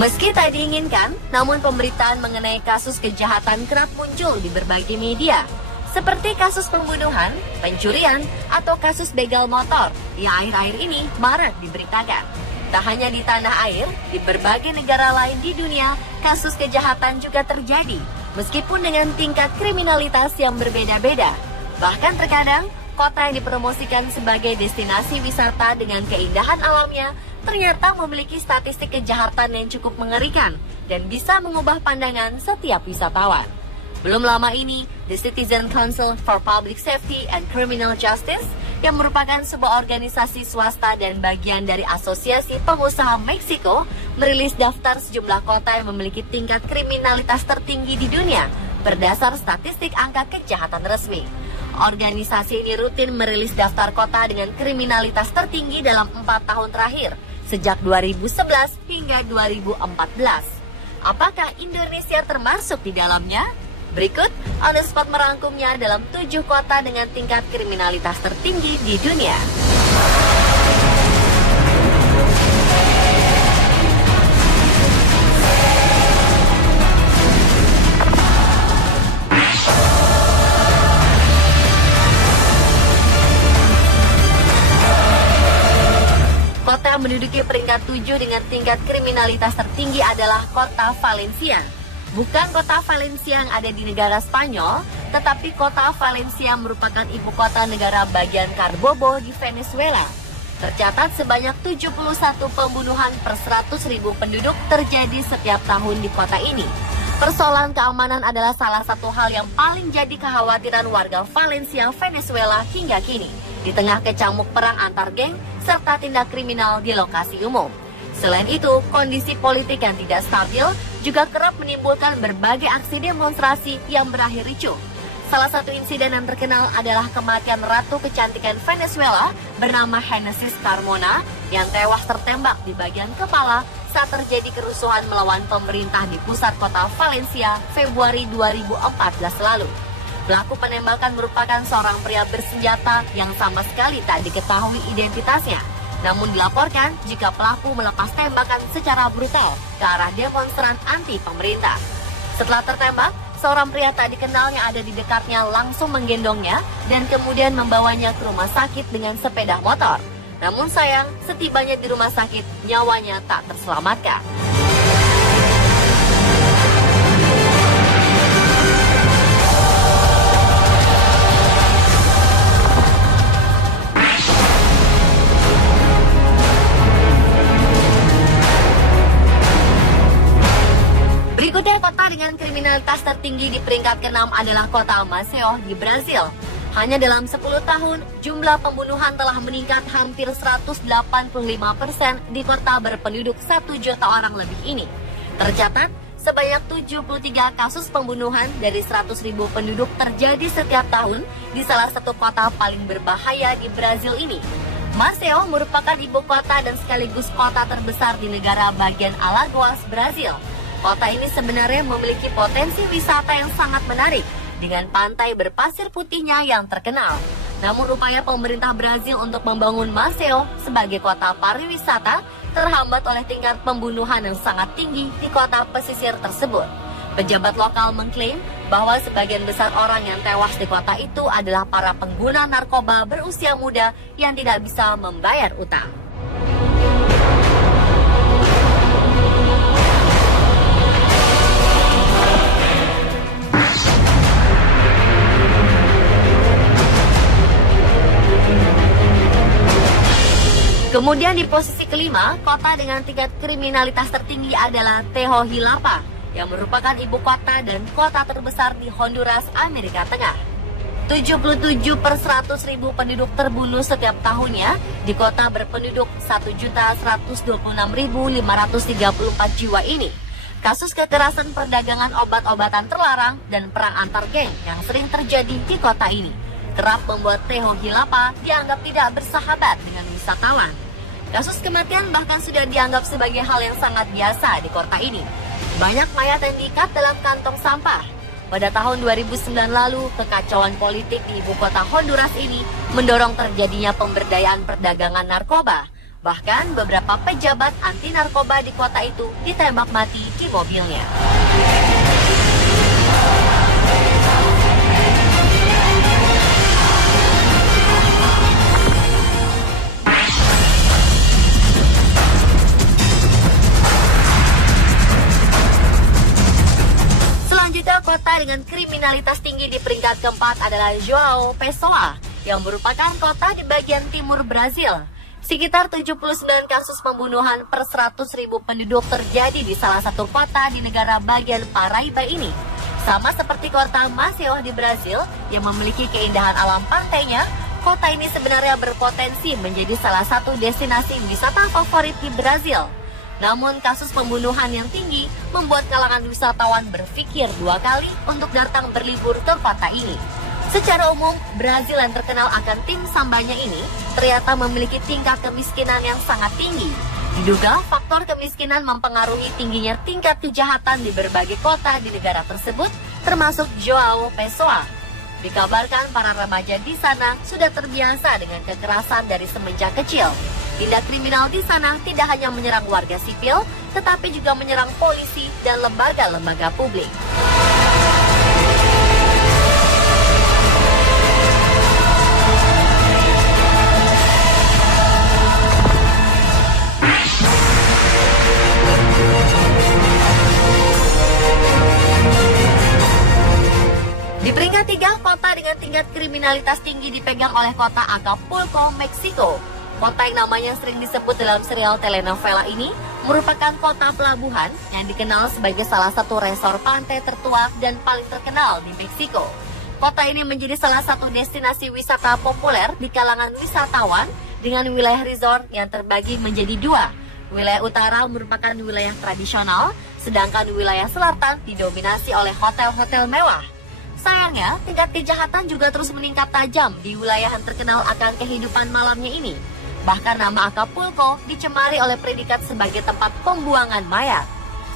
Meski tak diinginkan, namun pemberitaan mengenai kasus kejahatan kerap muncul di berbagai media, seperti kasus pembunuhan, pencurian, atau kasus begal motor yang akhir-akhir ini marak diberitakan. Tak hanya di tanah air, di berbagai negara lain di dunia, kasus kejahatan juga terjadi, meskipun dengan tingkat kriminalitas yang berbeda-beda. Bahkan terkadang, kota yang dipromosikan sebagai destinasi wisata dengan keindahan alamnya ternyata memiliki statistik kejahatan yang cukup mengerikan dan bisa mengubah pandangan setiap wisatawan. Belum lama ini, The Citizen Council for Public Safety and Criminal Justice, yang merupakan sebuah organisasi swasta dan bagian dari Asosiasi Pengusaha Meksiko, merilis daftar sejumlah kota yang memiliki tingkat kriminalitas tertinggi di dunia berdasar statistik angka kejahatan resmi. Organisasi ini rutin merilis daftar kota dengan kriminalitas tertinggi dalam 4 tahun terakhir, sejak 2011 hingga 2014. Apakah Indonesia termasuk di dalamnya? Berikut On The Spot merangkumnya dalam 7 kota dengan tingkat kriminalitas tertinggi di dunia. Kota yang menduduki peringkat 7 dengan tingkat kriminalitas tertinggi adalah kota Valencia. Bukan kota Valencia yang ada di negara Spanyol, tetapi kota Valencia merupakan ibu kota negara bagian Carabobo di Venezuela. Tercatat sebanyak 71 pembunuhan per 100.000 penduduk terjadi setiap tahun di kota ini. Persoalan keamanan adalah salah satu hal yang paling jadi kekhawatiran warga Valencia, Venezuela hingga kini, di tengah kecamuk perang antar geng serta tindak kriminal di lokasi umum. Selain itu, kondisi politik yang tidak stabil juga kerap menimbulkan berbagai aksi demonstrasi yang berakhir ricuh. Salah satu insiden yang terkenal adalah kematian Ratu Kecantikan Venezuela bernama Genesis Carmona yang tewas tertembak di bagian kepala saat terjadi kerusuhan melawan pemerintah di pusat kota Valencia Februari 2014 lalu. Pelaku penembakan merupakan seorang pria bersenjata yang sama sekali tak diketahui identitasnya. Namun dilaporkan jika pelaku melepas tembakan secara brutal ke arah demonstran anti pemerintah. Setelah tertembak, seorang pria tak dikenal yang ada di dekatnya langsung menggendongnya dan kemudian membawanya ke rumah sakit dengan sepeda motor. Namun sayang, setibanya di rumah sakit, nyawanya tak terselamatkan. Berikutnya, kota dengan kriminalitas tertinggi di peringkat ke-6 adalah kota Maceió di Brazil. Hanya dalam 10 tahun, jumlah pembunuhan telah meningkat hampir 185% di kota berpenduduk 1 juta orang lebih ini. Tercatat, sebanyak 73 kasus pembunuhan dari 100.000 penduduk terjadi setiap tahun di salah satu kota paling berbahaya di Brazil ini. Maceió merupakan ibu kota dan sekaligus kota terbesar di negara bagian Alagoas, Brazil. Kota ini sebenarnya memiliki potensi wisata yang sangat menarik, dengan pantai berpasir putihnya yang terkenal. Namun upaya pemerintah Brazil untuk membangun Maceió sebagai kota pariwisata terhambat oleh tingkat pembunuhan yang sangat tinggi di kota pesisir tersebut. Pejabat lokal mengklaim bahwa sebagian besar orang yang tewas di kota itu adalah para pengguna narkoba berusia muda yang tidak bisa membayar utang. Kemudian di posisi kelima, kota dengan tingkat kriminalitas tertinggi adalah Tegucigalpa, yang merupakan ibu kota dan kota terbesar di Honduras, Amerika Tengah. 77 per 100.000 penduduk terbunuh setiap tahunnya di kota berpenduduk 1.126.534 jiwa ini. Kasus kekerasan, perdagangan obat-obatan terlarang, dan perang antar geng yang sering terjadi di kota ini kerap membuat Tegucigalpa dianggap tidak bersahabat dengan wisatawan. Kasus kematian bahkan sudah dianggap sebagai hal yang sangat biasa di kota ini. Banyak mayat yang diikat dalam kantong sampah. Pada tahun 2009 lalu, kekacauan politik di ibu kota Honduras ini mendorong terjadinya pemberdayaan perdagangan narkoba. Bahkan beberapa pejabat anti narkoba di kota itu ditembak mati di mobilnya. Selanjutnya, kota dengan kriminalitas tinggi di peringkat keempat adalah João Pessoa, yang merupakan kota di bagian timur Brazil. Sekitar 79 kasus pembunuhan per 100.000 penduduk terjadi di salah satu kota di negara bagian Paraíba ini. Sama seperti kota Maceió di Brazil yang memiliki keindahan alam pantainya, kota ini sebenarnya berpotensi menjadi salah satu destinasi wisata favorit di Brazil. Namun kasus pembunuhan yang tinggi membuat kalangan wisatawan berpikir dua kali untuk datang berlibur ke kota ini. Secara umum, Brazil yang terkenal akan tim sambanya ini ternyata memiliki tingkat kemiskinan yang sangat tinggi. Diduga faktor kemiskinan mempengaruhi tingginya tingkat kejahatan di berbagai kota di negara tersebut, termasuk João Pessoa. Dikabarkan para remaja di sana sudah terbiasa dengan kekerasan dari semenjak kecil. Tindak kriminal di sana tidak hanya menyerang warga sipil, tetapi juga menyerang polisi dan lembaga-lembaga publik. Di peringkat 3, kota dengan tingkat kriminalitas tinggi dipegang oleh kota Acapulco, Meksiko. Kota yang namanya sering disebut dalam serial telenovela ini merupakan kota pelabuhan yang dikenal sebagai salah satu resor pantai tertua dan paling terkenal di Meksiko. Kota ini menjadi salah satu destinasi wisata populer di kalangan wisatawan dengan wilayah resort yang terbagi menjadi dua. Wilayah utara merupakan wilayah tradisional, sedangkan wilayah selatan didominasi oleh hotel-hotel mewah. Sayangnya, tingkat kejahatan juga terus meningkat tajam di wilayah yang terkenal akan kehidupan malamnya ini. Bahkan nama Acapulco dicemari oleh predikat sebagai tempat pembuangan mayat.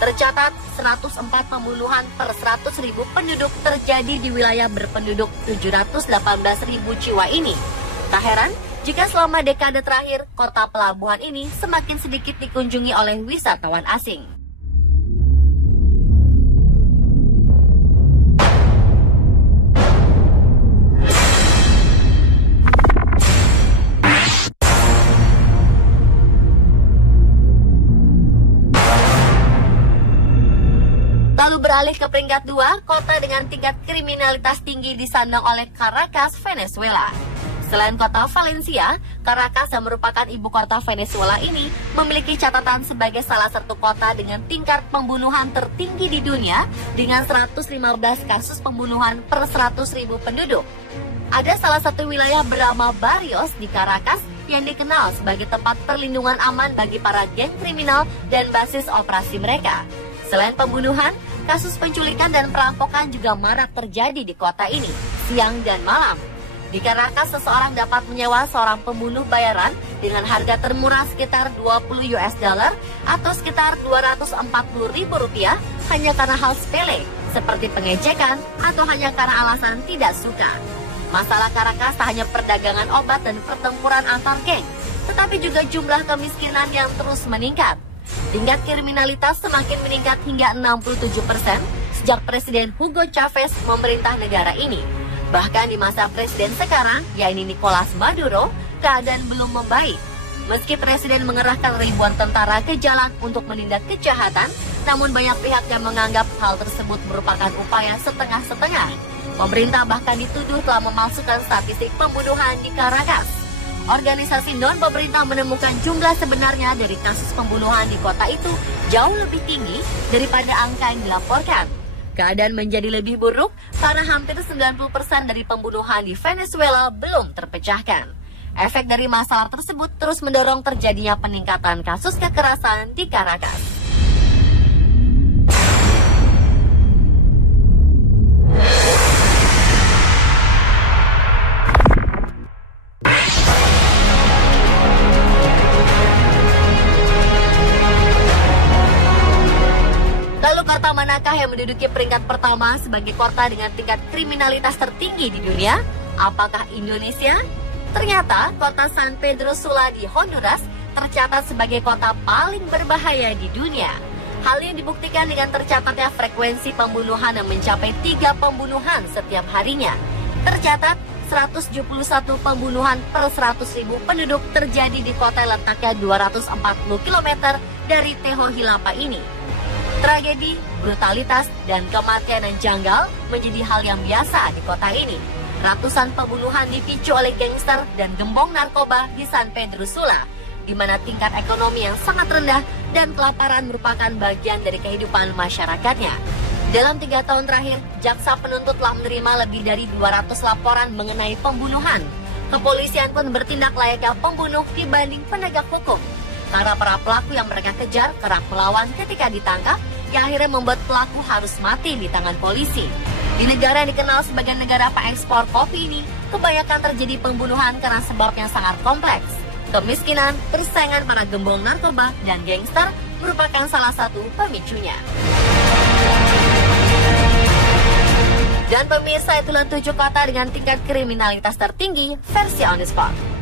Tercatat 104 pembunuhan per 100.000 penduduk terjadi di wilayah berpenduduk 718.000 jiwa ini. Tak heran jika selama dekade terakhir, kota pelabuhan ini semakin sedikit dikunjungi oleh wisatawan asing. Lalu beralih ke peringkat 2, kota dengan tingkat kriminalitas tinggi disandang oleh Caracas, Venezuela. Selain kota Valencia, Caracas yang merupakan ibu kota Venezuela ini memiliki catatan sebagai salah satu kota dengan tingkat pembunuhan tertinggi di dunia dengan 115 kasus pembunuhan per 100.000 penduduk. Ada salah satu wilayah bernama Barrios di Caracas yang dikenal sebagai tempat perlindungan aman bagi para geng kriminal dan basis operasi mereka. Selain pembunuhan, kasus penculikan dan perampokan juga marak terjadi di kota ini, siang dan malam. Di Caracas, seseorang dapat menyewa seorang pembunuh bayaran dengan harga termurah sekitar $20 atau sekitar Rp240.000 hanya karena hal sepele, seperti pengecekan atau hanya karena alasan tidak suka. Masalah Caracas tak hanya perdagangan obat dan pertempuran antar geng, tetapi juga jumlah kemiskinan yang terus meningkat. Tingkat kriminalitas semakin meningkat hingga 67% sejak Presiden Hugo Chavez memerintah negara ini. Bahkan di masa presiden sekarang, yaitu Nicolas Maduro, keadaan belum membaik. Meski presiden mengerahkan ribuan tentara ke jalan untuk menindak kejahatan, namun banyak pihak yang menganggap hal tersebut merupakan upaya setengah-setengah. Pemerintah bahkan dituduh telah memalsukan statistik pembunuhan di Caracas. Organisasi non-pemerintah menemukan jumlah sebenarnya dari kasus pembunuhan di kota itu jauh lebih tinggi daripada angka yang dilaporkan. Keadaan menjadi lebih buruk karena hampir 90% dari pembunuhan di Venezuela belum terpecahkan. Efek dari masalah tersebut terus mendorong terjadinya peningkatan kasus kekerasan di Caracas. Kota manakah yang menduduki peringkat pertama sebagai kota dengan tingkat kriminalitas tertinggi di dunia? Apakah Indonesia? Ternyata kota San Pedro Sula di Honduras tercatat sebagai kota paling berbahaya di dunia. Hal ini dibuktikan dengan tercatatnya frekuensi pembunuhan yang mencapai 3 pembunuhan setiap harinya. Tercatat 171 pembunuhan per 100.000 penduduk terjadi di kota yang letaknya 240 km dari Teho Hilapa ini. Tragedi, brutalitas, dan kematian yang janggal menjadi hal yang biasa di kota ini. Ratusan pembunuhan dipicu oleh gangster dan gembong narkoba di San Pedro Sula, di mana tingkat ekonomi yang sangat rendah dan kelaparan merupakan bagian dari kehidupan masyarakatnya. Dalam 3 tahun terakhir, jaksa penuntut telah menerima lebih dari 200 laporan mengenai pembunuhan. Kepolisian pun bertindak layaknya pembunuh dibanding penegak hukum. Karena para pelaku yang mereka kejar kerap melawan ketika ditangkap, yang akhirnya membuat pelaku harus mati di tangan polisi. Di negara yang dikenal sebagai negara pengekspor kopi ini, kebanyakan terjadi pembunuhan karena sebab yang sangat kompleks. Kemiskinan, persaingan para gembong narkoba, dan gangster merupakan salah satu pemicunya. Dan pemirsa, itulah 7 kota dengan tingkat kriminalitas tertinggi versi On The Spot.